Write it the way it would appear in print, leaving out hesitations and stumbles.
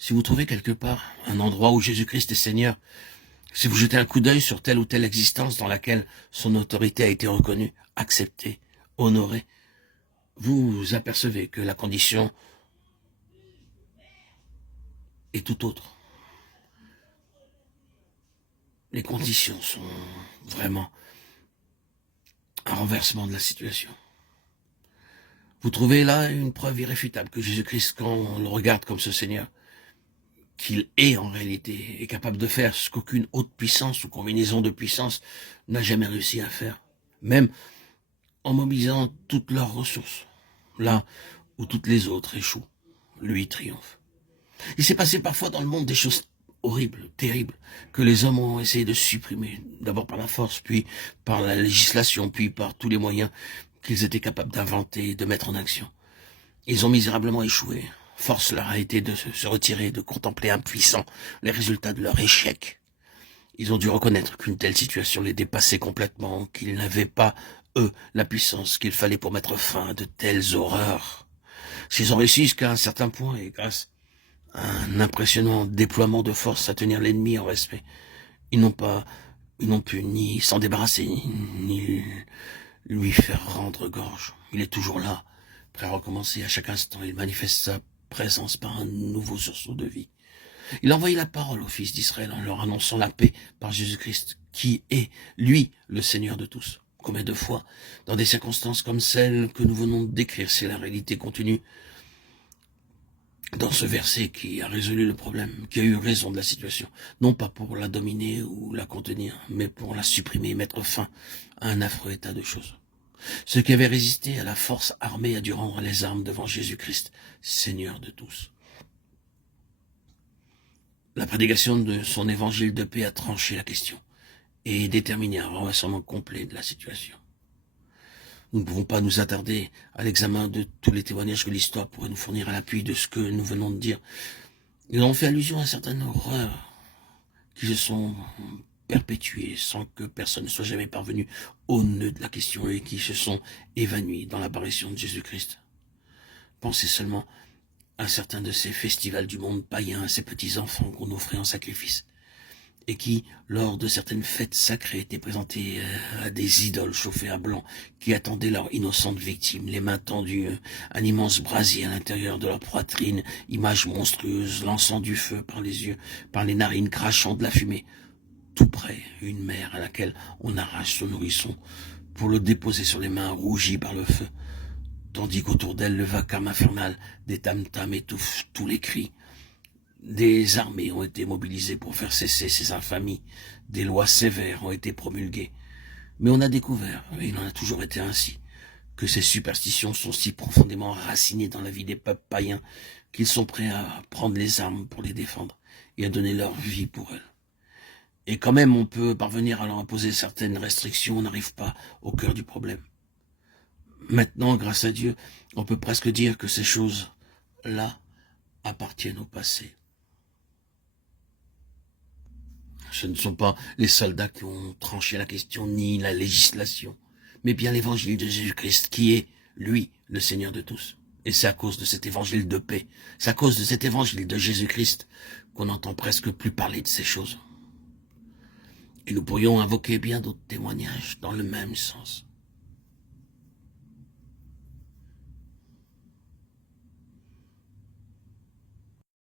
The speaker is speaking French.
Si vous trouvez quelque part un endroit où Jésus-Christ est Seigneur, si vous jetez un coup d'œil sur telle ou telle existence dans laquelle son autorité a été reconnue, acceptée, honorée, vous apercevez que la condition est tout autre. Les conditions sont vraiment un renversement de la situation. Vous trouvez là une preuve irréfutable que Jésus-Christ, quand on le regarde comme ce Seigneur, qu'il est en réalité, est capable de faire ce qu'aucune autre puissance ou combinaison de puissance n'a jamais réussi à faire, même en mobilisant toutes leurs ressources, là où toutes les autres échouent, lui triomphe. Il s'est passé parfois dans le monde des choses horribles, terribles, que les hommes ont essayé de supprimer, d'abord par la force, puis par la législation, puis par tous les moyens qu'ils étaient capables d'inventer et de mettre en action. Ils ont misérablement échoué. Force leur a été de se retirer, de contempler impuissants les résultats de leur échec. Ils ont dû reconnaître qu'une telle situation les dépassait complètement, qu'ils n'avaient pas, eux, la puissance qu'il fallait pour mettre fin à de telles horreurs. S'ils ont réussi jusqu'à un certain point, et grâce à un impressionnant déploiement de force à tenir l'ennemi en respect, ils n'ont pu ni s'en débarrasser, ni lui faire rendre gorge. Il est toujours là, prêt à recommencer à chaque instant. Il manifeste sa présence par un nouveau sursaut de vie. Il a envoyé la parole aux fils d'Israël en leur annonçant la paix par Jésus-Christ, qui est, lui, le Seigneur de tous. Combien de fois, dans des circonstances comme celles que nous venons de décrire, c'est la réalité contenue dans ce verset qui a résolu le problème, qui a eu raison de la situation, non pas pour la dominer ou la contenir, mais pour la supprimer et mettre fin à un affreux état de choses. Ceux qui avaient résisté à la force armée a dû rendre les armes devant Jésus-Christ, Seigneur de tous. La prédication de son évangile de paix a tranché la question et déterminé un renversement complet de la situation. Nous ne pouvons pas nous attarder à l'examen de tous les témoignages que l'histoire pourrait nous fournir à l'appui de ce que nous venons de dire. Ils ont fait allusion à certaines horreurs qui se sont perpétuées sans que personne ne soit jamais parvenu au nœud de la question et qui se sont évanouies dans l'apparition de Jésus-Christ. Pensez seulement à certains de ces festivals du monde païen, à ces petits-enfants qu'on offrait en sacrifice, et qui, lors de certaines fêtes sacrées, étaient présentés à des idoles chauffées à blanc, qui attendaient leur innocente victime, les mains tendues, un immense brasier à l'intérieur de leur poitrine, image monstrueuse, lançant du feu par les yeux, par les narines, crachant de la fumée. Tout près, une mère à laquelle on arrache son nourrisson pour le déposer sur les mains rougies par le feu, tandis qu'autour d'elle, le vacarme infernal des tam-tams étouffe tous les cris. Des armées ont été mobilisées pour faire cesser ces infamies. Des lois sévères ont été promulguées. Mais on a découvert, et il en a toujours été ainsi, que ces superstitions sont si profondément enracinées dans la vie des peuples païens qu'ils sont prêts à prendre les armes pour les défendre et à donner leur vie pour elles. Et quand même on peut parvenir à leur imposer certaines restrictions, on n'arrive pas au cœur du problème. Maintenant, grâce à Dieu, on peut presque dire que ces choses-là appartiennent au passé. Ce ne sont pas les soldats qui ont tranché la question, ni la législation, mais bien l'évangile de Jésus-Christ, qui est, lui, le Seigneur de tous. Et c'est à cause de cet évangile de paix, c'est à cause de cet évangile de Jésus-Christ qu'on n'entend presque plus parler de ces choses. Et nous pourrions invoquer bien d'autres témoignages dans le même sens.